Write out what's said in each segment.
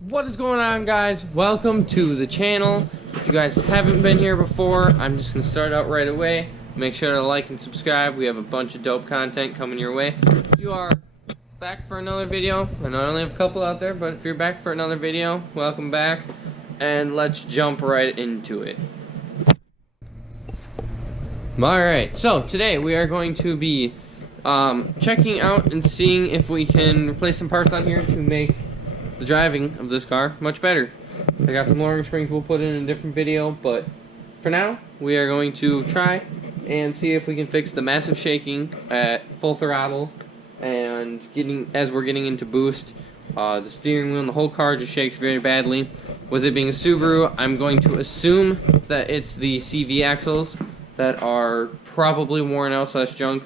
What is going on, guys? Welcome to the channel. If you guys haven't been here before, I'm just gonna start out right away. Make sure to like and subscribe. We have a bunch of dope content coming your way. If you are back for another video, I know I only have a couple out there, but if you're back for another video, welcome back, and let's jump right into it. Alright, so today we are going to be checking out and seeing if we can replace some parts on here to make the driving of this car much better. I got some lowering springs we'll put in a different video, but for now we are going to try and see if we can fix the massive shaking at full throttle, and as we're getting into boost, the steering wheel and the whole car just shakes very badly. With it being a Subaru, I'm going to assume that it's the CV axles that are probably worn out / junk.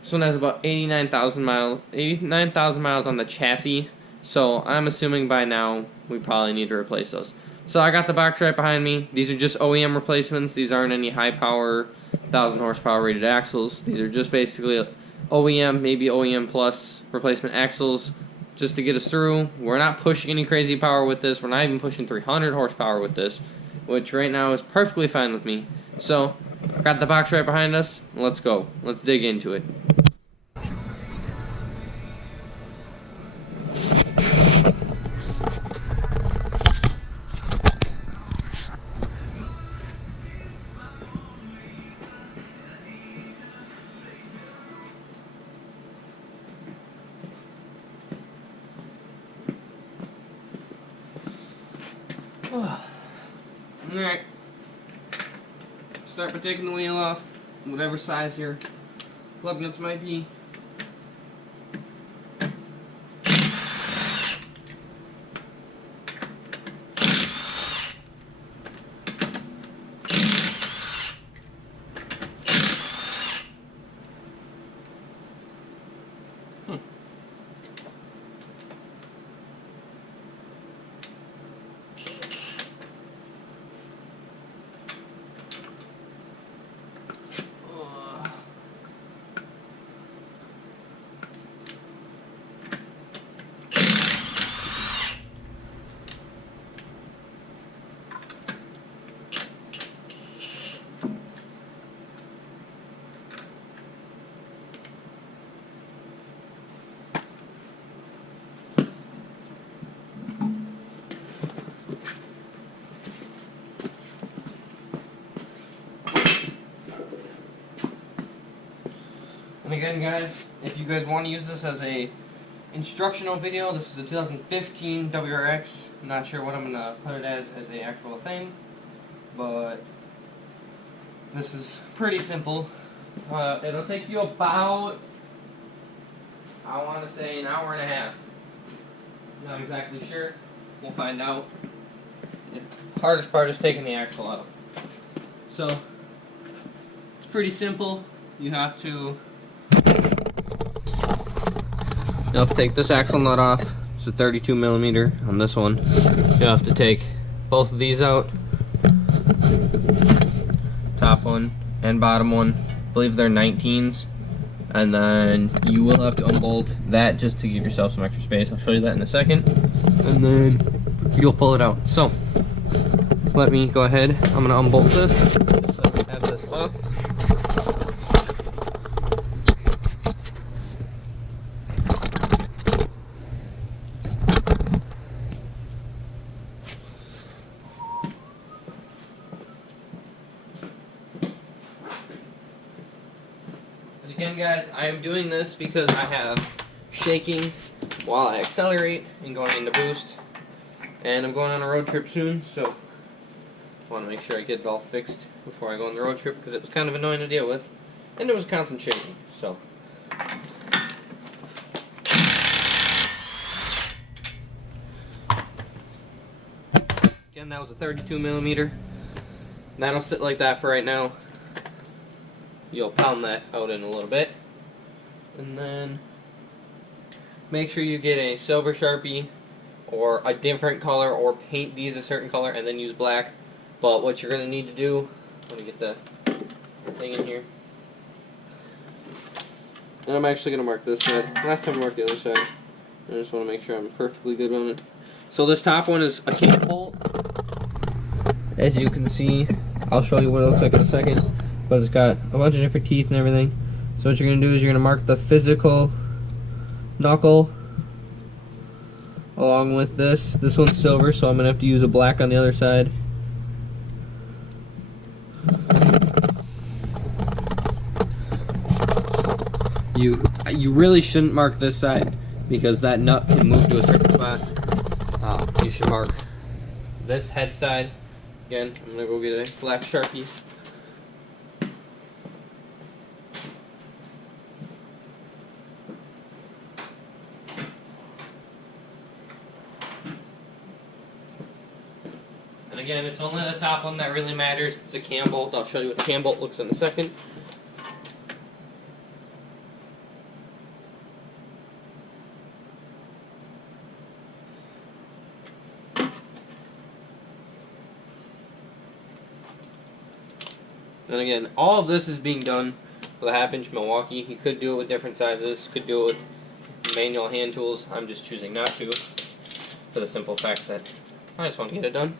This one has about 89,000 miles on the chassis. So I'm assuming by now we probably need to replace those. So I got the box right behind me. These are just OEM replacements. These aren't any high power, 1,000 horsepower rated axles. These are just basically OEM, maybe OEM plus replacement axles, just to get us through. We're not pushing any crazy power with this. We're not even pushing 300 horsepower with this, which right now is perfectly fine with me. So got the box right behind us. Let's go. Let's dig into it. Alright, start by taking the wheel off, whatever size your lug nuts might be. And again, guys, if you guys want to use this as a instructional video, this is a 2015 WRX. I'm not sure what I'm going to put it as the actual thing, but this is pretty simple. It'll take you about, I want to say, an hour and a half. Not exactly sure. We'll find out. The hardest part is taking the axle out. So, it's pretty simple. You have to take this axle nut off. It's a 32 millimeter on this one. You have to take both of these out. Top one and bottom one. I believe they're 19s. And then you will have to unbolt that just to give yourself some extra space. I'll show you that in a second. And then you'll pull it out. So, let me go ahead. I'm going to unbolt this. So have this off. Again, guys, I am doing this because I have shaking while I accelerate and going into boost, and I'm going on a road trip soon, so I want to make sure I get it all fixed before I go on the road trip, because it was kind of annoying to deal with, and it was constant shaking. So again, that was a 32 millimeter. That'll sit like that for right now. You'll pound that out in a little bit, and then make sure you get a silver Sharpie or a different color, or paint these a certain color and then use black. But what you're going to need to do, let me get the thing in here, and I'm actually going to mark this side. Last time I marked the other side. I just want to make sure I'm perfectly good on it. So this top one is a cam bolt. As you can see, I'll show you what it looks like in a second, but it's got a bunch of different teeth and everything. So what you're going to do is you're going to mark the physical knuckle along with this. This one's silver, so I'm going to have to use a black on the other side. You really shouldn't mark this side because that nut can move to a certain spot. You should mark this head side. Again, I'm going to go get a black Sharpie. And again, it's only the top one that really matters. It's a cam bolt. I'll show you what the cam bolt looks in a second. And again, all of this is being done with a 1/2-inch Milwaukee. You could do it with different sizes, could do it with manual hand tools. I'm just choosing not to, for the simple fact that I just want to get it done.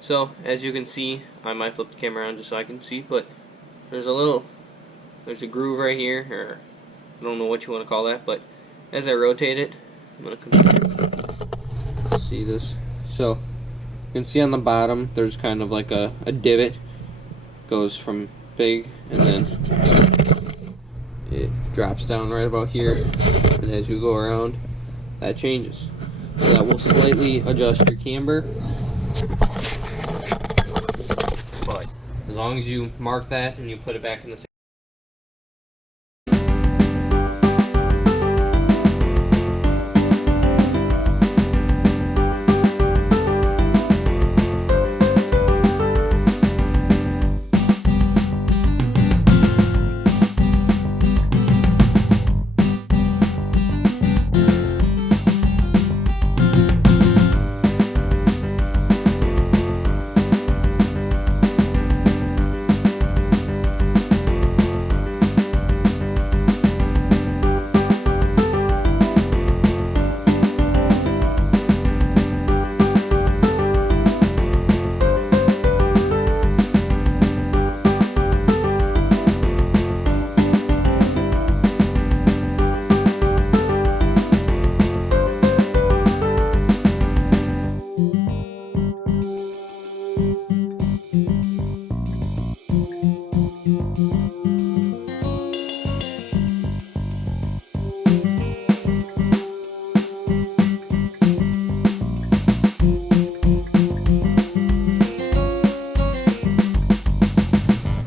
So, as you can see, I might flip the camera around just so I can see, but there's a groove right here, or I don't know what you want to call that, but as I rotate it, I'm going to come here. See this? So, you can see on the bottom, there's kind of like a divot, goes from big, and then it drops down right about here, and as you go around, that changes. So that will slightly adjust your camber. But as long as you mark that and you put it back in the same.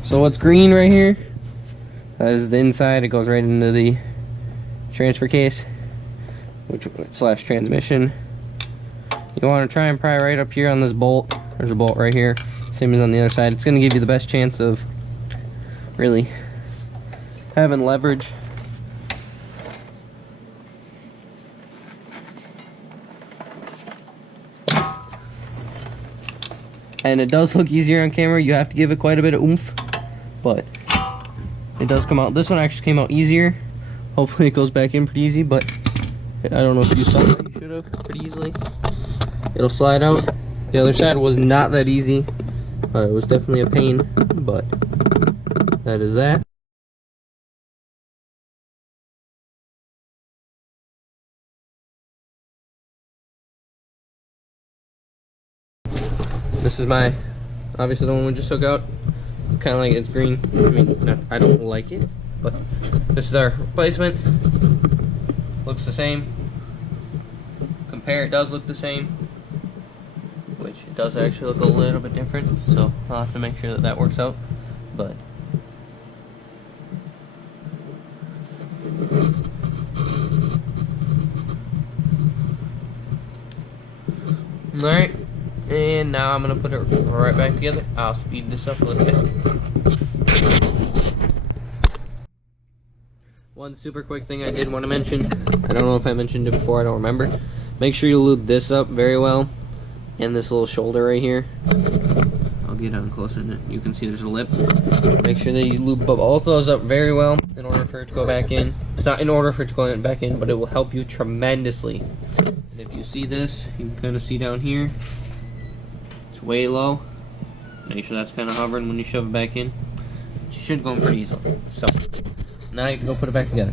So what's green right here, that is the inside. It goes right into the transfer case, slash transmission. You want to try and pry right up here on this bolt. There's a bolt right here, same as on the other side. It's going to give you the best chance of really having leverage. And it does look easier on camera. You have to give it quite a bit of oomph, but it does come out. This one actually came out easier. Hopefully it goes back in pretty easy, but I don't know if you saw that. You should have pretty easily. It'll slide out. The other side was not that easy. It was definitely a pain, but that is that. This is my, obviously the one we just took out. Kind of like it's green. I mean, I don't like it, But this is our replacement. Looks the same. Compare, it does look the same, which it does actually look a little bit different, so I'll have to make sure that that works out. But alright, and now I'm going to put it right back together. I'll speed this up a little bit. One super quick thing I did want to mention, I don't know if I mentioned it before, I don't remember. Make sure you lube this up very well, and this little shoulder right here. I'll get on close and you can see there's a lip. Make sure that you lube both those up very well in order for it to go back in. It's not in order for it to go back in, but it will help you tremendously. And if you see this, you can kind of see down here, it's way low. Make sure that's kind of hovering when you shove it back in. It should go in pretty easily. So now you can go put it back together.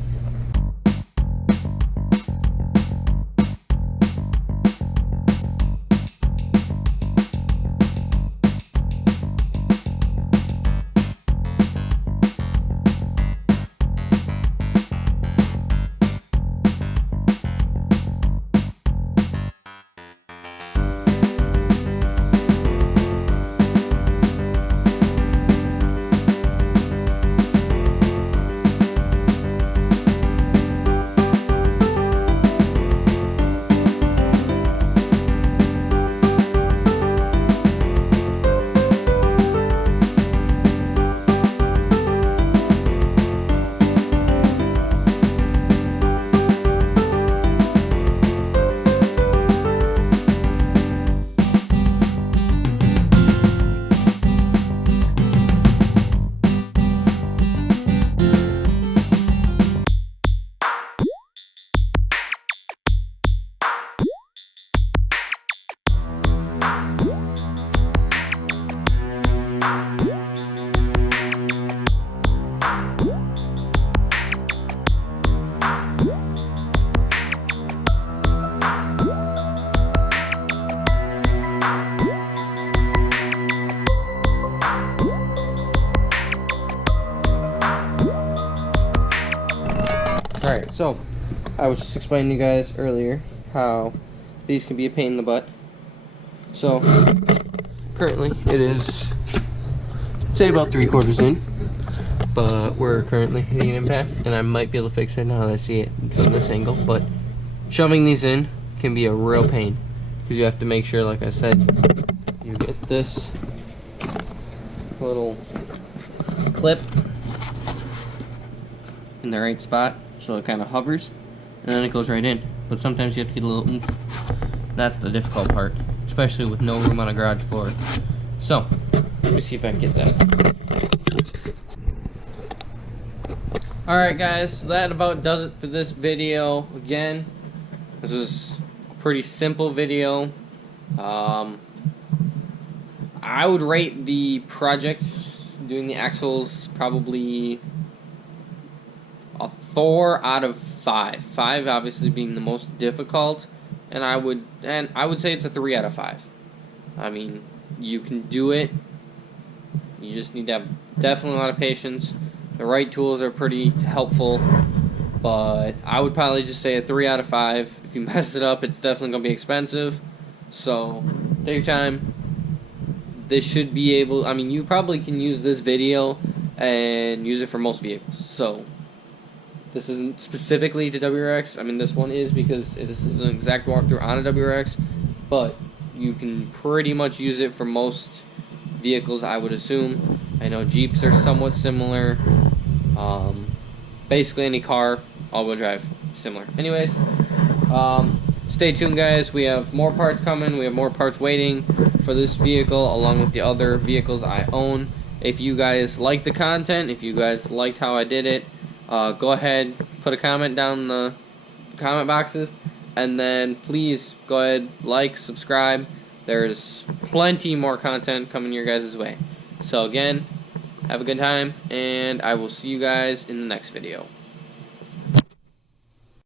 Alright, so I was just explaining to you guys earlier how these can be a pain in the butt. So currently it is, say, about 3/4 in, but we're currently hitting an impasse, and I might be able to fix it now that I see it from this angle. But shoving these in can be a real pain because you have to make sure, like I said, you get this little clip in the right spot so it kind of hovers, and then it goes right in. But sometimes you have to get a little oomph. That's the difficult part, especially with no room on a garage floor. So let me see if I can get that. Alright guys, so that about does it for this video. Again, this is a pretty simple video. I would rate the project, doing the axles, probably a 4 out of 5. 5 obviously being the most difficult, and I would say it's a 3 out of 5. I mean, you can do it. You just need to have definitely a lot of patience. The right tools are pretty helpful, but I would probably just say a 3 out of 5. If you mess it up, it's definitely going to be expensive. So take your time. This should be able, I mean, you probably can use this video and use it for most vehicles. So this isn't specifically to WRX. I mean, this one is because this is an exact walkthrough on a WRX, but you can pretty much use it for most vehicles, I would assume. I know Jeeps are somewhat similar. Basically any car, all-wheel drive, similar. Anyways, stay tuned, guys. We have more parts coming. We have more parts waiting for this vehicle, along with the other vehicles I own. If you guys like the content, if you guys liked how I did it, go ahead, put a comment down in the comment boxes, and then please go ahead, like, subscribe. There's plenty more content coming your guys' way. So again, have a good time, and I will see you guys in the next video.